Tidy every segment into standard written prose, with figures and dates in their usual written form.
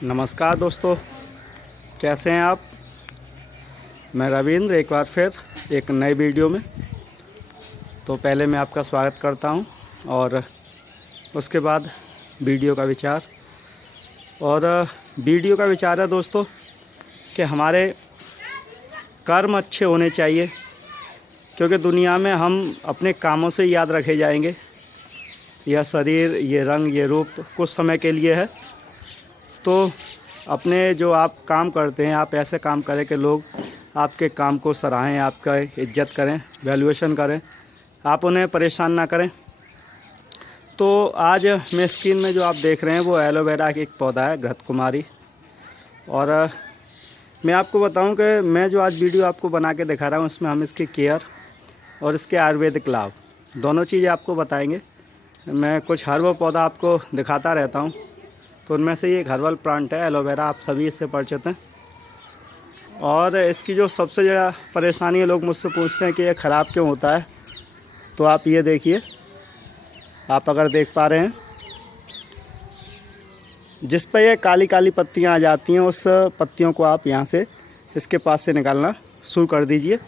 नमस्कार दोस्तों, कैसे हैं आप। मैं रविंद्र एक बार फिर एक नए वीडियो में। तो पहले मैं आपका स्वागत करता हूं और उसके बाद वीडियो का विचार। और वीडियो का विचार है दोस्तों कि हमारे कर्म अच्छे होने चाहिए, क्योंकि दुनिया में हम अपने कामों से याद रखे जाएंगे। यह शरीर, ये रंग, ये रूप कुछ समय के लिए है। तो अपने जो आप काम करते हैं, आप ऐसे काम करें कि लोग आपके काम को सराहें, आपका इज्जत करें, वैल्यूएशन करें, आप उन्हें परेशान ना करें। तो आज मैं स्क्रीन में जो आप देख रहे हैं वो एलोवेरा की एक पौधा है, घृतकुमारी। और मैं आपको बताऊं कि मैं जो आज वीडियो आपको बना के दिखा रहा हूं, इसमें हम इसकी केयर और इसके आयुर्वेदिक लाभ दोनों चीज़ें आपको बताएंगे। मैं कुछ हर्बल पौधा आपको दिखाता रहता हूं, तो उनमें से ये एक हर्बल प्लांट है एलोवेरा। आप सभी इससे परिचित हैं। और इसकी जो सबसे ज़्यादा परेशानी है, लोग मुझसे पूछते हैं कि ये ख़राब क्यों होता है। तो आप ये देखिए, आप अगर देख पा रहे हैं, जिस पर ये काली काली पत्तियां आ जाती हैं, उस पत्तियों को आप यहाँ से इसके पास से निकालना शुरू कर दीजिए।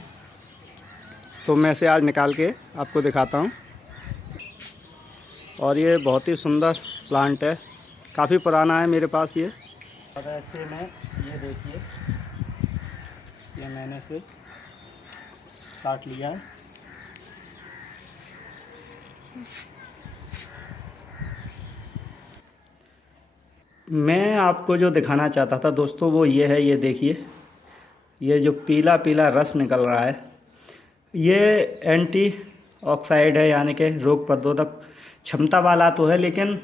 तो मैं इसे आज निकाल के आपको दिखाता हूँ। और ये बहुत ही सुंदर प्लांट है, काफ़ी पुराना है मेरे पास ये। और ऐसे में ये देखिए, ये मैंने इसे काट लिया है। मैं आपको जो दिखाना चाहता था दोस्तों वो ये है, ये देखिए, ये जो पीला पीला रस निकल रहा है, ये एंटी ऑक्साइड है, यानी कि रोग प्रतिरोधक क्षमता वाला तो है, लेकिन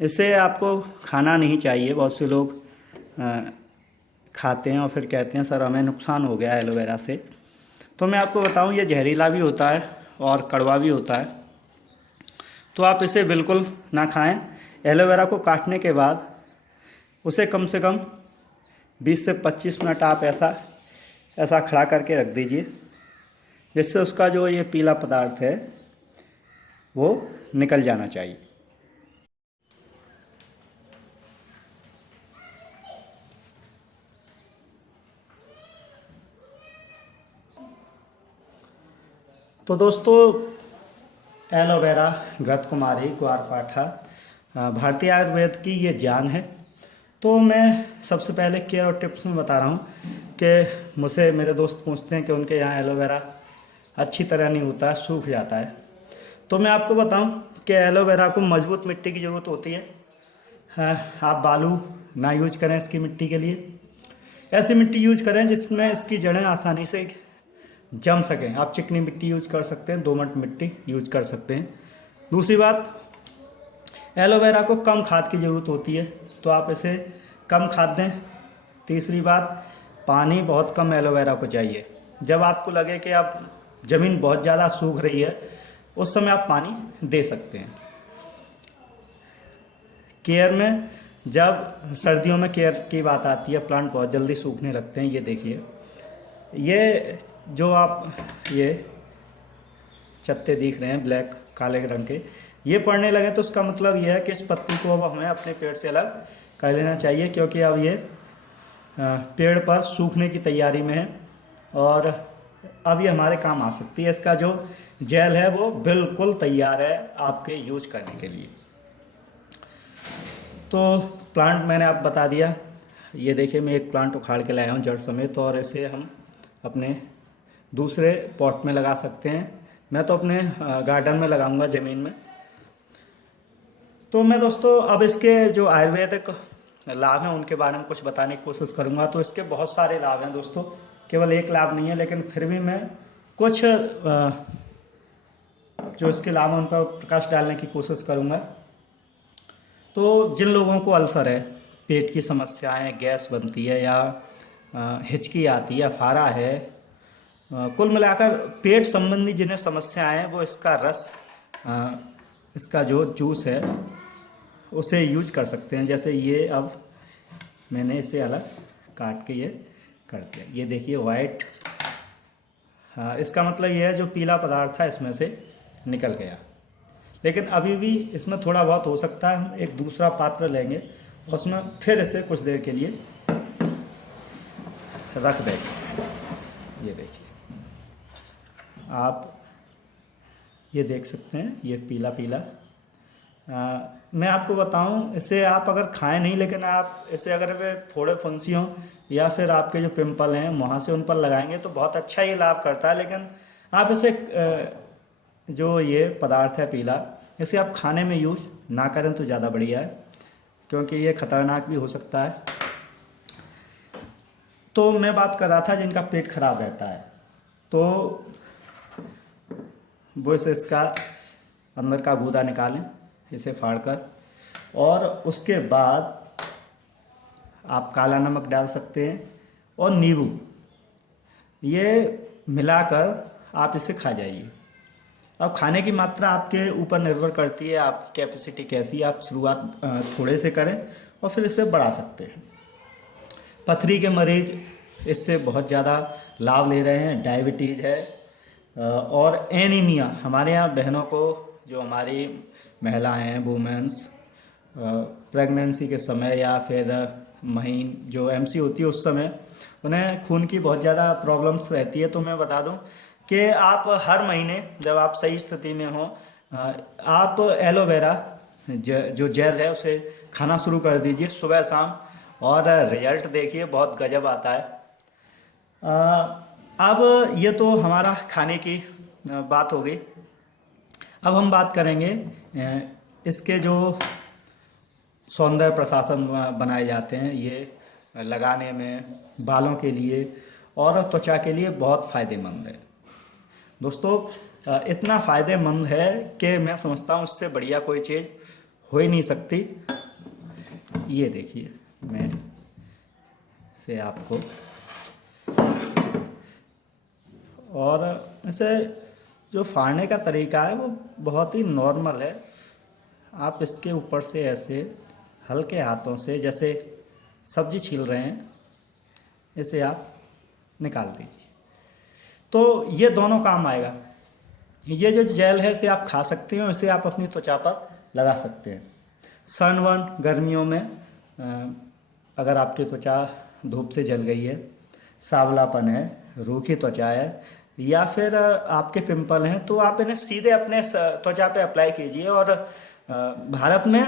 इसे आपको खाना नहीं चाहिए। बहुत से लोग खाते हैं और फिर कहते हैं सर हमें नुकसान हो गया एलोवेरा से। तो मैं आपको बताऊं, ये जहरीला भी होता है और कड़वा भी होता है। तो आप इसे बिल्कुल ना खाएं। एलोवेरा को काटने के बाद उसे कम से कम 20 से 25 मिनट आप ऐसा खड़ा करके रख दीजिए, जिससे उसका जो ये पीला पदार्थ है वो निकल जाना चाहिए। तो दोस्तों, एलोवेरा, घृतकुमारी, ग्वारपाठा भारतीय आयुर्वेद की ये जान है। तो मैं सबसे पहले केयर और टिप्स में बता रहा हूँ कि मुझसे मेरे दोस्त पूछते हैं कि उनके यहाँ एलोवेरा अच्छी तरह नहीं होता, सूख जाता है। तो मैं आपको बताऊं कि एलोवेरा को मजबूत मिट्टी की ज़रूरत होती है। आप बालू ना यूज करें इसकी मिट्टी के लिए। ऐसी मिट्टी यूज करें जिसमें इसकी जड़ें आसानी से जम सकें। आप चिकनी मिट्टी यूज कर सकते हैं, दोमट मिट्टी यूज कर सकते हैं। दूसरी बात, एलोवेरा को कम खाद की ज़रूरत होती है, तो आप इसे कम खाद दें। तीसरी बात, पानी बहुत कम एलोवेरा को चाहिए। जब आपको लगे कि आप ज़मीन बहुत ज़्यादा सूख रही है, उस समय आप पानी दे सकते हैं। केयर में, जब सर्दियों में केयर की बात आती है, प्लांट बहुत जल्दी सूखने लगते हैं। ये देखिए, ये जो आप ये चत्ते दिख रहे हैं ब्लैक काले रंग के, ये पड़ने लगे तो उसका मतलब ये है कि इस पत्ती को अब हमें अपने पेड़ से अलग कर लेना चाहिए, क्योंकि अब ये पेड़ पर सूखने की तैयारी में है और अब ये हमारे काम आ सकती है। इसका जो जेल है वो बिल्कुल तैयार है आपके यूज करने के लिए। तो प्लांट मैंने आप बता दिया। ये देखिए, मैं एक प्लांट उखाड़ के लाया हूँ जड़ समेत, और इसे हम अपने दूसरे पॉट में लगा सकते हैं। मैं तो अपने गार्डन में लगाऊंगा, ज़मीन में। तो मैं दोस्तों अब इसके जो आयुर्वेदिक लाभ हैं उनके बारे में कुछ बताने की कोशिश करूंगा। तो इसके बहुत सारे लाभ हैं दोस्तों, केवल एक लाभ नहीं है, लेकिन फिर भी मैं कुछ जो इसके लाभ हैं उन पर प्रकाश डालने की कोशिश करूंगा। तो जिन लोगों को अल्सर है, पेट की समस्याएं, गैस बनती है या हिचकी आती है, फारा है, कुल मिलाकर पेट संबंधी जिन्हें समस्याएं हैं, वो इसका रस, इसका जो जूस है उसे यूज कर सकते हैं। जैसे ये अब मैंने इसे अलग काट के ये कर दिया, ये देखिए वाइट। हाँ, इसका मतलब ये है जो पीला पदार्थ था इसमें से निकल गया। लेकिन अभी भी इसमें थोड़ा बहुत हो सकता है। हम एक दूसरा पात्र लेंगे, उसमें फिर इसे कुछ देर के लिए रख देंगे। ये देखिए आप ये देख सकते हैं, ये पीला पीला। मैं आपको बताऊं, इसे आप अगर खाएं नहीं, लेकिन आप इसे अगर वे फोड़े फुंसी हों या फिर आपके जो पिंपल हैं वहाँ से उन पर लगाएंगे तो बहुत अच्छा ये लाभ करता है। लेकिन आप इसे जो ये पदार्थ है पीला, इसे आप खाने में यूज ना करें तो ज़्यादा बढ़िया है, क्योंकि ये खतरनाक भी हो सकता है। तो मैं बात कर रहा था जिनका पेट खराब रहता है, तो वो इसे इसका अंदर का गूदा निकालें, इसे फाड़कर, और उसके बाद आप काला नमक डाल सकते हैं और नींबू, ये मिलाकर आप इसे खा जाइए। अब खाने की मात्रा आपके ऊपर निर्भर करती है, आपकी कैपेसिटी कैसी है। आप शुरुआत थोड़े से करें और फिर इसे बढ़ा सकते हैं। पथरी के मरीज इससे बहुत ज़्यादा लाभ ले रहे हैं, डायबिटीज़ है और एनीमिया। हमारे यहाँ बहनों को, जो हमारी महिलाएं हैं, वुमेन्स, प्रेगनेंसी के समय या फिर महीन जो एमसी होती है उस समय उन्हें खून की बहुत ज़्यादा प्रॉब्लम्स रहती है। तो मैं बता दूं कि आप हर महीने जब आप सही स्थिति में हो, आप एलोवेरा जो जेल है उसे खाना शुरू कर दीजिए सुबह शाम, और रिजल्ट देखिए बहुत गजब आता है। अब ये तो हमारा खाने की बात हो गई। अब हम बात करेंगे इसके जो सौंदर्य प्रशासन बनाए जाते हैं, ये लगाने में बालों के लिए और त्वचा के लिए बहुत फ़ायदेमंद है। दोस्तों इतना फ़ायदेमंद है कि मैं समझता हूँ इससे बढ़िया कोई चीज़ हो ही नहीं सकती। ये देखिए, मैं इसे आपको, और इसे जो फाड़ने का तरीका है वो बहुत ही नॉर्मल है। आप इसके ऊपर से ऐसे हल्के हाथों से, जैसे सब्जी छील रहे हैं, इसे आप निकाल दीजिए। तो ये दोनों काम आएगा। ये जो जेल है इसे आप खा सकते हैं, इसे आप अपनी त्वचा पर लगा सकते हैं। सनबर्न, गर्मियों में अगर आपकी त्वचा धूप से जल गई है, सांवलापन है, रूखी त्वचा है, या फिर आपके पिंपल हैं, तो आप इन्हें सीधे अपने त्वचा पे अप्लाई कीजिए। और भारत में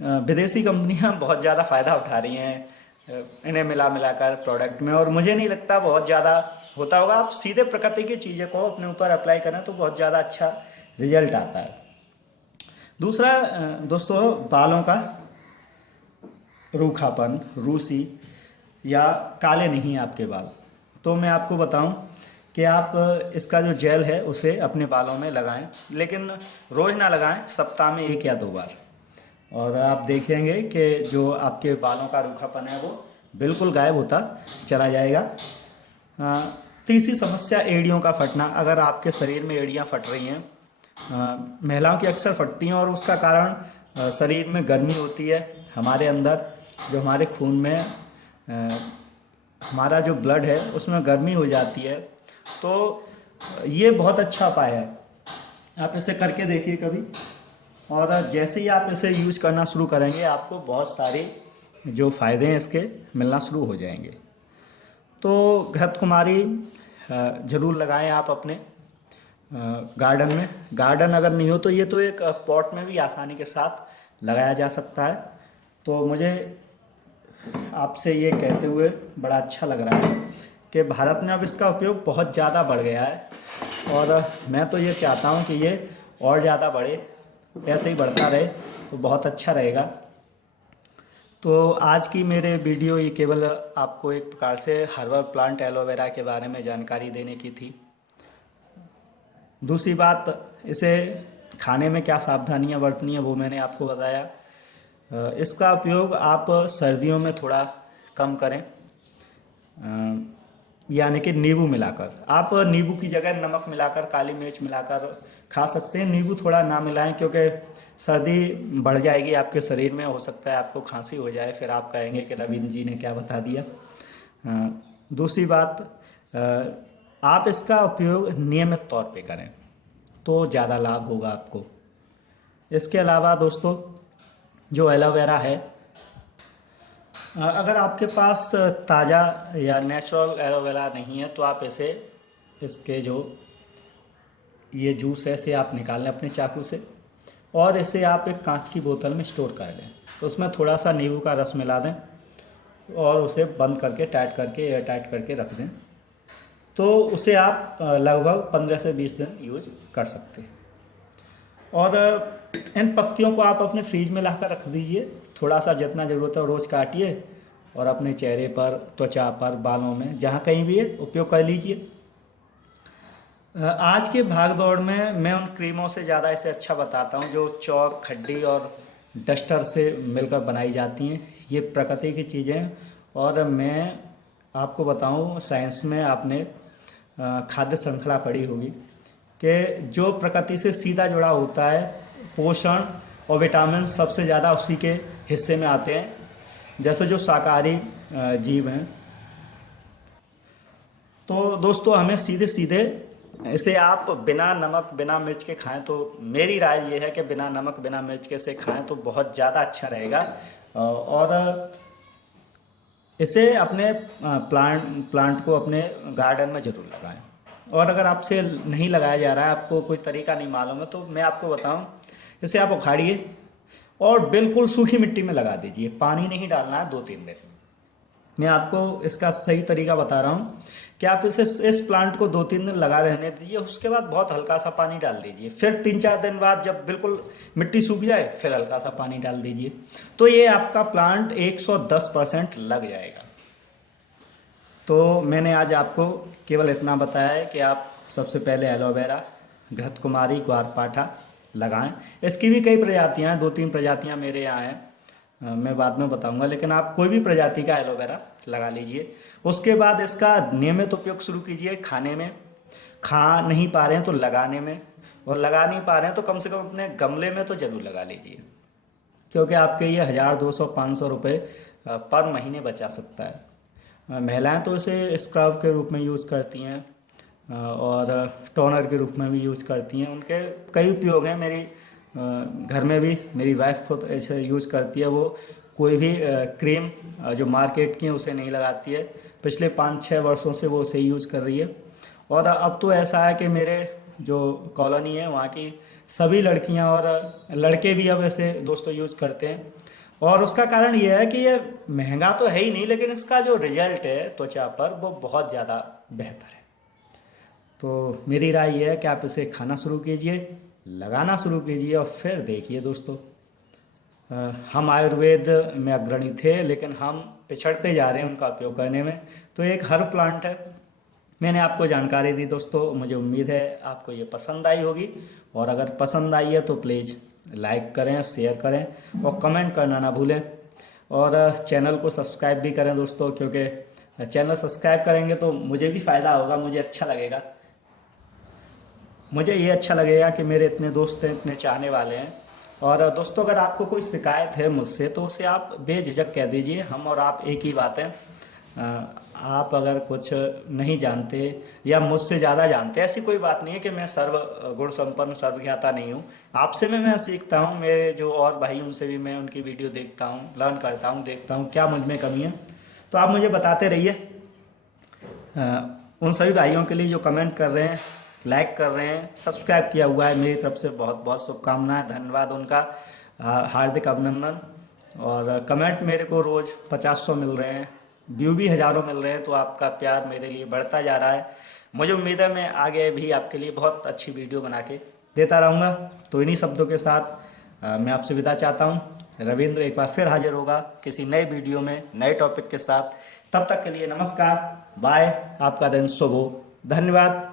विदेशी कंपनियां बहुत ज़्यादा फ़ायदा उठा रही हैं इन्हें मिलाकर प्रोडक्ट में, और मुझे नहीं लगता बहुत ज़्यादा होता होगा। आप सीधे प्रकृति की चीज़ें को अपने ऊपर अप्लाई करें तो बहुत ज़्यादा अच्छा रिजल्ट आता है। दूसरा दोस्तों, बालों का रूखापन, रूसी या काले नहीं है आपके बाल, तो मैं आपको बताऊं कि आप इसका जो जेल है उसे अपने बालों में लगाएं, लेकिन रोज़ ना लगाएं, सप्ताह में 1 या 2 बार, और आप देखेंगे कि जो आपके बालों का रूखापन है वो बिल्कुल गायब होता चला जाएगा। तीसरी समस्या, एड़ियों का फटना। अगर आपके शरीर में एड़ियाँ फट रही हैं, महिलाओं की अक्सर फटती हैं, और उसका कारण शरीर में गर्मी होती है। हमारे अंदर जो हमारे खून में हमारा जो ब्लड है उसमें गर्मी हो जाती है। तो ये बहुत अच्छा उपाय है, आप इसे करके देखिए कभी, और जैसे ही आप इसे यूज करना शुरू करेंगे आपको बहुत सारे जो फ़ायदे हैं इसके मिलना शुरू हो जाएंगे। तो घृत कुमारी ज़रूर लगाएं आप अपने गार्डन में। गार्डन अगर नहीं हो तो ये तो एक पॉट में भी आसानी के साथ लगाया जा सकता है। तो मुझे आपसे ये कहते हुए बड़ा अच्छा लग रहा है कि भारत में अब इसका उपयोग बहुत ज़्यादा बढ़ गया है, और मैं तो ये चाहता हूँ कि ये और ज़्यादा बढ़े, ऐसे ही बढ़ता रहे तो बहुत अच्छा रहेगा। तो आज की मेरे वीडियो ये केवल आपको एक प्रकार से हर्बल प्लांट एलोवेरा के बारे में जानकारी देने की थी। दूसरी बात, इसे खाने में क्या सावधानियां बरतनी है वो मैंने आपको बताया। इसका उपयोग आप सर्दियों में थोड़ा कम करें, यानी कि नींबू मिलाकर। आप नींबू की जगह नमक मिलाकर, काली मिर्च मिलाकर खा सकते हैं। नींबू थोड़ा ना मिलाएं, क्योंकि सर्दी बढ़ जाएगी आपके शरीर में, हो सकता है आपको खांसी हो जाए, फिर आप कहेंगे कि रवींद्र जी ने क्या बता दिया। दूसरी बात, आप इसका उपयोग नियमित तौर पे करें तो ज़्यादा लाभ होगा आपको। इसके अलावा दोस्तों, जो एलोवेरा है अगर आपके पास ताज़ा या नेचुरल एलोवेरा नहीं है तो आप इसके जो ये जूस है इसे आप निकाल लें अपने चाकू से और इसे आप एक कांच की बोतल में स्टोर कर लें। तो उसमें थोड़ा सा नींबू का रस मिला दें और उसे बंद करके एयर टाइट करके रख दें। तो उसे आप लगभग 15 से 20 दिन यूज कर सकते हैं। और इन पत्तियों को आप अपने फ्रीज में लाकर रख दीजिए। थोड़ा सा जितना ज़रूरत है रोज़ काटिए और अपने चेहरे पर, त्वचा पर, बालों में, जहाँ कहीं भी है उपयोग कर लीजिए। आज के भाग दौड़ में मैं उन क्रीमों से ज़्यादा इसे अच्छा बताता हूँ जो चौक, खड्डी और डस्टर से मिलकर बनाई जाती हैं। ये प्रकृति की चीज़ें। और मैं आपको बताऊँ, साइंस में आपने खाद्य श्रृंखला पढ़ी होगी कि जो प्रकृति से सीधा जुड़ा होता है, पोषण और विटामिन सबसे ज़्यादा उसी के हिस्से में आते हैं। जैसे जो शाकाहारी जीव हैं। तो दोस्तों, हमें सीधे इसे आप बिना नमक, बिना मिर्च के खाएं तो मेरी राय ये है कि बिना नमक, बिना मिर्च के इसे खाएं तो बहुत ज़्यादा अच्छा रहेगा। और इसे अपने प्लांट को अपने गार्डन में ज़रूर लगाएं। और अगर आपसे नहीं लगाया जा रहा है, आपको कोई तरीका नहीं मालूम है, तो मैं आपको बताऊं, इसे आप उखाड़िए और बिल्कुल सूखी मिट्टी में लगा दीजिए। पानी नहीं डालना है 2-3 दिन। मैं आपको इसका सही तरीका बता रहा हूँ कि आप इस प्लांट को 2-3 दिन लगा रहने दीजिए। उसके बाद बहुत हल्का सा पानी डाल दीजिए। फिर 3-4 दिन बाद जब बिल्कुल मिट्टी सूख जाए फिर हल्का सा पानी डाल दीजिए। तो ये आपका प्लांट 110% लग जाएगा। तो मैंने आज आपको केवल इतना बताया है कि आप सबसे पहले एलोवेरा, घृतकुमारी, ग्वारपाठा लगाएं। इसकी भी कई प्रजातियाँ हैं, 2-3 प्रजातियाँ मेरे यहाँ हैं, मैं बाद में बताऊंगा। लेकिन आप कोई भी प्रजाति का एलोवेरा लगा लीजिए। उसके बाद इसका नियमित उपयोग शुरू कीजिए। खाने में खा नहीं पा रहे हैं तो लगाने में, और लगा नहीं पा रहे हैं तो कम से कम अपने गमले में तो ज़रूर लगा लीजिए, क्योंकि आपके ये 1000, 200, 500 रुपये पर महीने बचा सकता है। महिलाएं तो इसे स्क्रब के रूप में यूज़ करती हैं और टोनर के रूप में भी यूज़ करती हैं। उनके कई उपयोग हैं। मेरी घर में भी मेरी वाइफ खुद ऐसे यूज़ करती है। वो कोई भी क्रीम जो मार्केट की है उसे नहीं लगाती है। पिछले 5-6 वर्षों से वो उसे यूज़ कर रही है। और अब तो ऐसा है कि मेरे जो कॉलोनी है वहाँ की सभी लड़कियाँ और लड़के भी अब ऐसे दोस्तों यूज़ करते हैं। और उसका कारण ये है कि ये महंगा तो है ही नहीं, लेकिन इसका जो रिजल्ट है त्वचा पर वो बहुत ज़्यादा बेहतर है। तो मेरी राय ये है कि आप इसे खाना शुरू कीजिए, लगाना शुरू कीजिए और फिर देखिए दोस्तों। हम आयुर्वेद में अग्रणी थे, लेकिन हम पिछड़ते जा रहे हैं उनका उपयोग करने में। तो एक हर्ब प्लांट है। मैंने आपको जानकारी दी दोस्तों। मुझे उम्मीद है आपको ये पसंद आई होगी। और अगर पसंद आई है तो प्लीज़ लाइक करें, शेयर करें और कमेंट करना ना भूलें। और चैनल को सब्सक्राइब भी करें दोस्तों, क्योंकि चैनल सब्सक्राइब करेंगे तो मुझे भी फ़ायदा होगा, मुझे अच्छा लगेगा। मुझे ये अच्छा लगेगा कि मेरे इतने दोस्त हैं, इतने चाहने वाले हैं। और दोस्तों, अगर आपको कोई शिकायत है मुझसे तो उसे आप बेझिझक कह दीजिए। हम और आप एक ही बात है। आप अगर कुछ नहीं जानते या मुझसे ज़्यादा जानते, ऐसी कोई बात नहीं है कि मैं सर्व गुण संपन्न, सर्वज्ञाता नहीं हूँ। आपसे मैं सीखता हूँ। मेरे जो और भाई उनसे भी मैं उनकी वीडियो देखता हूँ, लर्न करता हूँ, देखता हूँ क्या मुझ में कमी है। तो आप मुझे बताते रहिए। उन सभी भाइयों के लिए जो कमेंट कर रहे हैं, लाइक कर रहे हैं, सब्सक्राइब किया हुआ है, मेरी तरफ से बहुत बहुत शुभकामनाएं, धन्यवाद उनका, हार्दिक अभिनंदन। और कमेंट मेरे को रोज़ 50-100 मिल रहे हैं, व्यू भी हज़ारों मिल रहे हैं। तो आपका प्यार मेरे लिए बढ़ता जा रहा है। मुझे उम्मीद है मैं आगे भी आपके लिए बहुत अच्छी वीडियो बना के देता रहूँगा। तो इन्हीं शब्दों के साथ मैं आपसे विदा चाहता हूँ। रविंद्र एक बार फिर हाजिर होगा किसी नए वीडियो में, नए टॉपिक के साथ। तब तक के लिए नमस्कार, बाय। आपका दिन शुभ हो। धन्यवाद।